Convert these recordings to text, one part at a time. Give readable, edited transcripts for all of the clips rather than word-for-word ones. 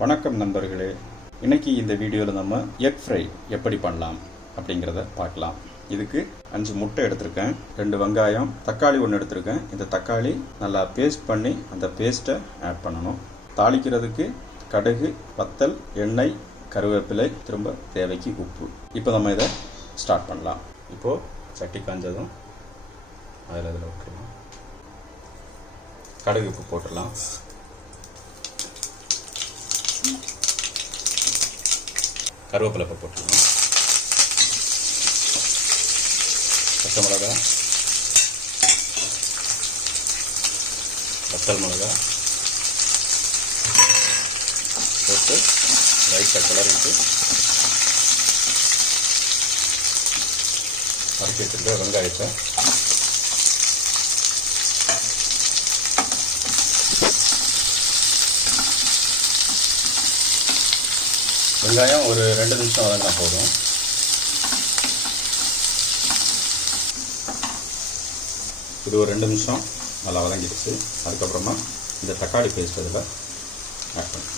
வணக்கம் நண்பர்களே. இன்னைக்கு இந்த வீடியோவில் நம்ம எக் ஃப்ரை எப்படி பண்ணலாம் அப்படிங்கிறத பார்க்கலாம். இதுக்கு 5 முட்டை எடுத்திருக்கேன், 2 வெங்காயம், தக்காளி 1 எடுத்திருக்கேன். இந்த தக்காளி நல்லா பேஸ்ட் பண்ணி அந்த பேஸ்ட்டை ஆட் பண்ணணும். தாளிக்கிறதுக்கு கடுகு, வத்தல், எண்ணெய், கருவேப்பிலை, திரும்ப தேவைக்கு உப்பு. இப்போ நம்ம இதை ஸ்டார்ட் பண்ணலாம். இப்போது சட்டி காஞ்சதும் அதில் விட்டுருலாம். கடுகு உப்பு போட்டுடலாம். கருவேப்பிலை போட்டுடலாம். பச்சை மிளகா, வத்தல் மிளகா போட்டு லைட்டாக கிளறிட்டு வறுத்து வச்சுருக்க வெங்காயத்தை வெங்காயம் ஒரு 2 நிமிஷம் வதங்கினா போதும். இது ஒரு 2 நிமிஷம் நல்லா வதங்கிடுச்சு. அதுக்கப்புறமா இந்த தக்காளி பேஸ்ட் இதில் ஆட் பண்ணி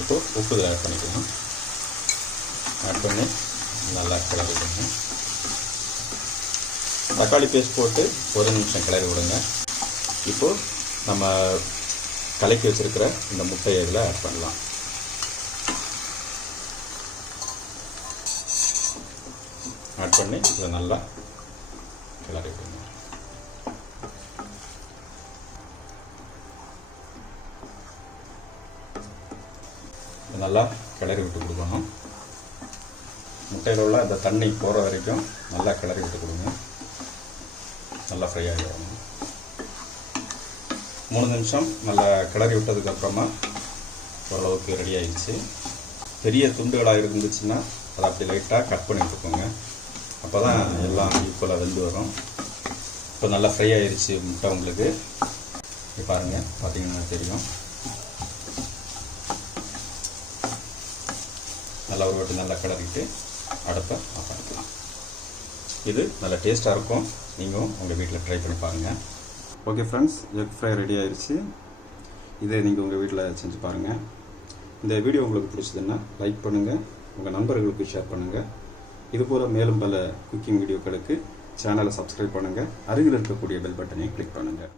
இப்போ உப்பு இதில் ஆட் பண்ணிக்கலாம். ஆட் பண்ணி நல்லா கிளறி விடுங்க. தக்காளி பேஸ்ட் போட்டு 1 நிமிஷம் கிளறி விடுங்க. இப்போது நம்ம கலக்கி வச்சுருக்கிற இந்த முட்டையை இதில் ஆட் பண்ணலாம். ஆட் பண்ணி இதை நல்லா கிளறி விடுங்க. நல்லா கிளறி விட்டு கொடுக்கணும். முட்டையில் உள்ள அந்த தண்ணி போகிற வரைக்கும் நல்லா கிளறி விட்டு கொடுங்க. நல்லா ஃப்ரை ஆகிடணும். 3 நிமிஷம் நல்லா கிளறி விட்டதுக்கப்புறமா ஓரளவுக்கு ரெடி ஆகிடுச்சு. பெரிய துண்டுகளாக இருந்துச்சுன்னா அதை அப்படி லைட்டாக கட் பண்ணி விட்டுக்கோங்க. அப்போ தான் எல்லாம் ஈக்குவலாக வெந்து வரும். இப்போ நல்லா ஃப்ரை ஆகிடுச்சு முட்டை உங்களுக்கு. இப்போ பாருங்கள், பார்த்தீங்கன்னா தெரியும். நல்லா ஒரு வாட்டி நல்லா கிளறிட்டு அடுப்பை ஆஃப் பண்ணிக்கலாம். இது நல்ல டேஸ்ட்டாக இருக்கும். நீங்களும் உங்கள் வீட்டில் ட்ரை பண்ணி பாருங்கள். Okay friends, egg fry ready ஆயிடுச்சு. இதை நீங்கள் உங்கள் வீட்டில் செஞ்சு பாருங்கள். இந்த வீடியோ உங்களுக்கு பிடிச்சதுன்னா லைக் பண்ணுங்கள், உங்கள் நண்பர்களுக்கு ஷேர் பண்ணுங்கள். இதுபோல் மேலும் பல குக்கிங் வீடியோக்களுக்கு சேனலை சப்ஸ்கிரைப் பண்ணுங்கள். அருகில் இருக்கக்கூடிய பெல் பட்டனை கிளிக் பண்ணுங்கள்.